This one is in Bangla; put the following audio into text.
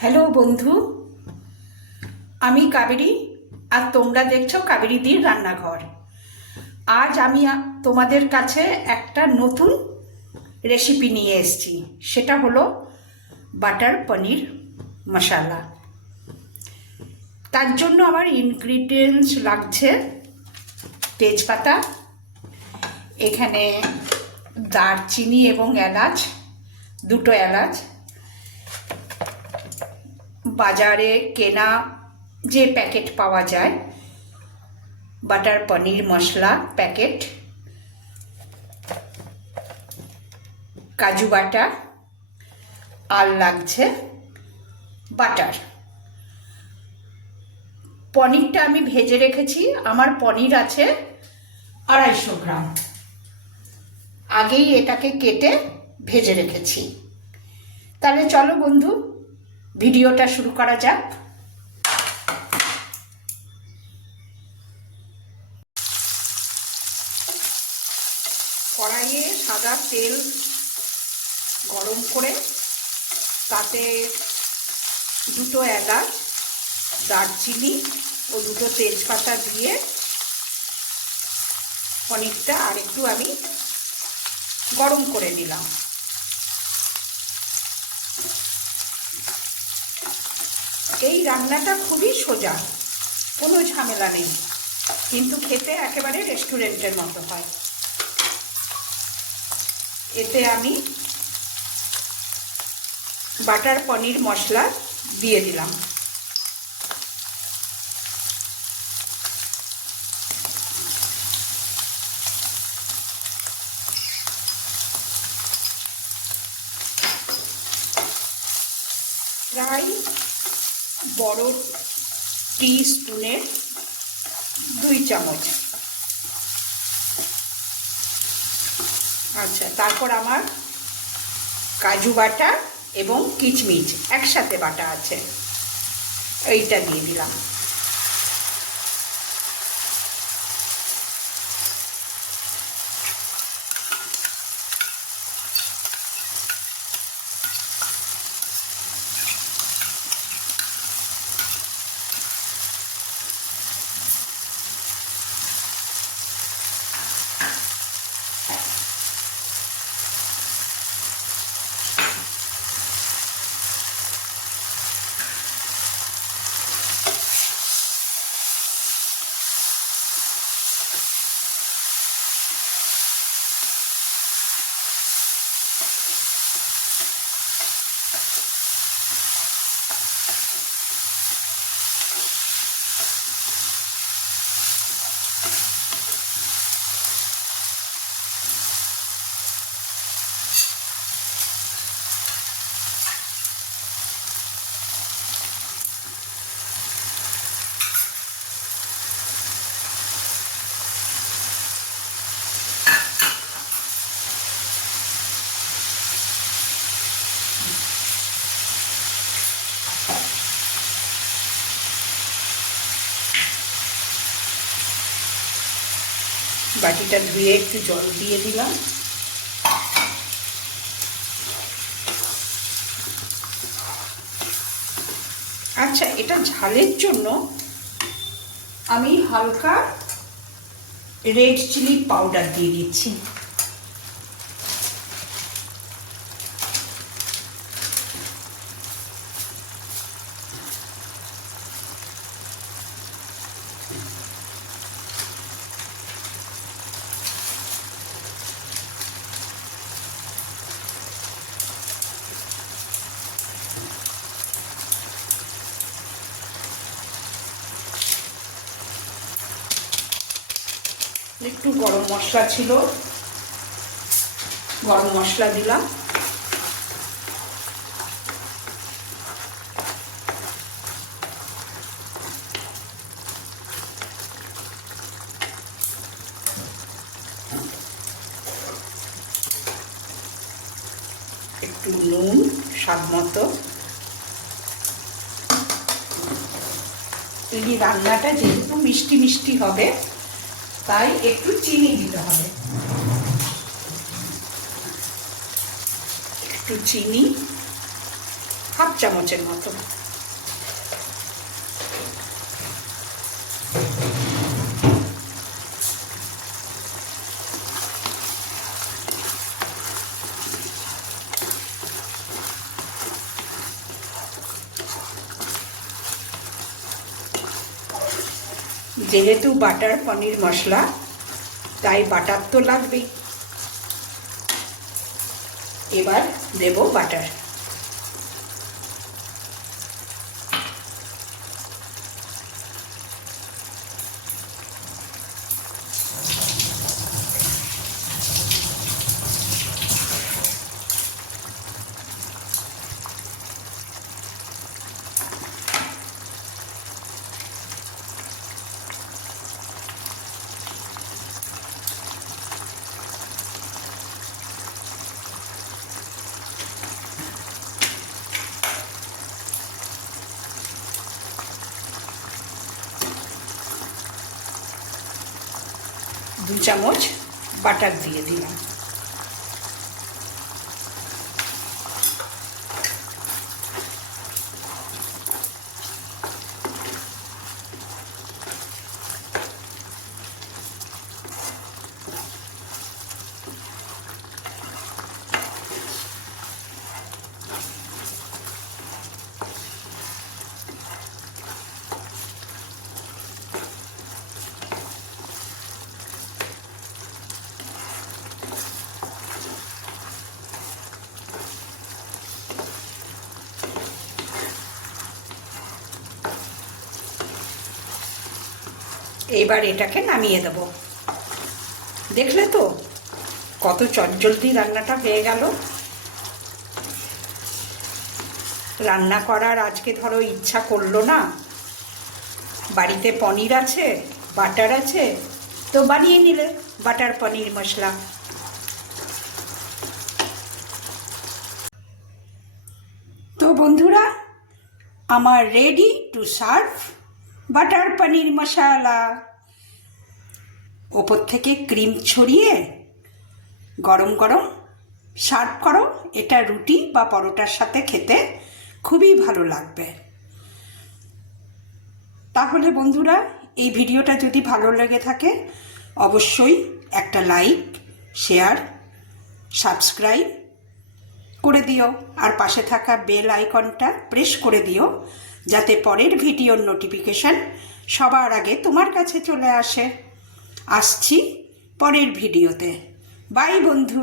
হ্যালো বন্ধু, আমি কাবেরী আর তোমরা দেখছো কাবেরীদির রান্নাঘর। আজ আমি তোমাদের কাছে একটা নতুন রেসিপি নিয়ে এসেছি। সেটা হলো বাটার পনির মশালা। তার জন্য আমার ইনগ্রিডিয়েন্টস লাগছে তেজপাতা, এখানে দারচিনি এবং এলাচ, দুটো এলাচ, বাজারে কেনা যে প্যাকেট পাওয়া যায় বাটার পনির মশলা প্যাকেট, কাজু বাটা, আর লাগছে বাটার। পনিরটা আমি ভেজে রেখেছি। আমার পনির আছে 250 গ্রাম। আগেই এটাকে কেটে ভেজে রেখেছি। তাহলে চলো বন্ধু, ভিডিওটা শুরু করা যাক। কড়াইয়ে সাদা তেল গরম করে তাতে দুটো এলাচ, দারচিনি ও দুটো তেজপাতা দিয়ে পনিরটা আরেকটু আমি গরম করে নিলাম। এই রান্নাটা খুবই সোজা, কোনো ঝামেলা নেই, কিন্তু খেতে একেবারে রেস্টুরেন্টের মতো হয়। এতে আমি বাটার পনির মশলা দিয়ে দিলাম। প্রায় বড় টিস্পুনের 2 চামচ। আচ্ছা, তারপর আমার কাজু বাটা এবং কিচমিচ একসাথে বাটা আছে, এইটা দিয়ে দিলাম। বাটিটা ধুয়ে একটু জল দিয়ে দিলাম। আচ্ছা, এটা ঝালের জন্য আমি হালকা রেড চিলি পাউডার দিয়ে দিচ্ছি। একটু গরম মশলা ছিল, গরম মশলা দিলাম। একটু নুন স্বাদ মতো। এই রান্নাটা যেহেতু মিষ্টি মিষ্টি হবে, তাই একটু চিনি দিতে হবে। একটু চিনি, হাফ চামচের মতো। যেহেতু বাটার পনির মশলা, তাই বাটার তো লাগবেই। এবার দেব বাটার। দু চামচ বাটার দিয়ে দিলাম। এবার এটাকে নামিয়ে দেব। দেখলে তো কত চটজলদি রান্নাটা হয়ে গেল। রান্না করার আজকে ধরো ইচ্ছা করলো না, বাড়িতে পনির আছে, বাটার আছে, তো বানিয়ে নিলে বাটার পনির মশলা। তো বন্ধুরা, আমার রেডি টু সার্ভ বাটার পনির মশলা। ওপর থেকে ক্রিম ছড়িয়ে গরম গরম সার্ভ করো। এটা রুটি বা পরোটার সাথে খেতে খুবই ভালো লাগবে। তাহলে বন্ধুরা, এই ভিডিওটা যদি ভালো লেগে থাকে অবশ্যই একটা লাইক, শেয়ার, সাবস্ক্রাইব করে দিও, আর পাশে থাকা বেল আইকনটা প্রেস করে দিও, যাতে পরের ভিডিওর নোটিফিকেশান সবার আগে তোমার কাছে চলে আসে। আসছি পরের ভিডিওতে। বাই বন্ধু।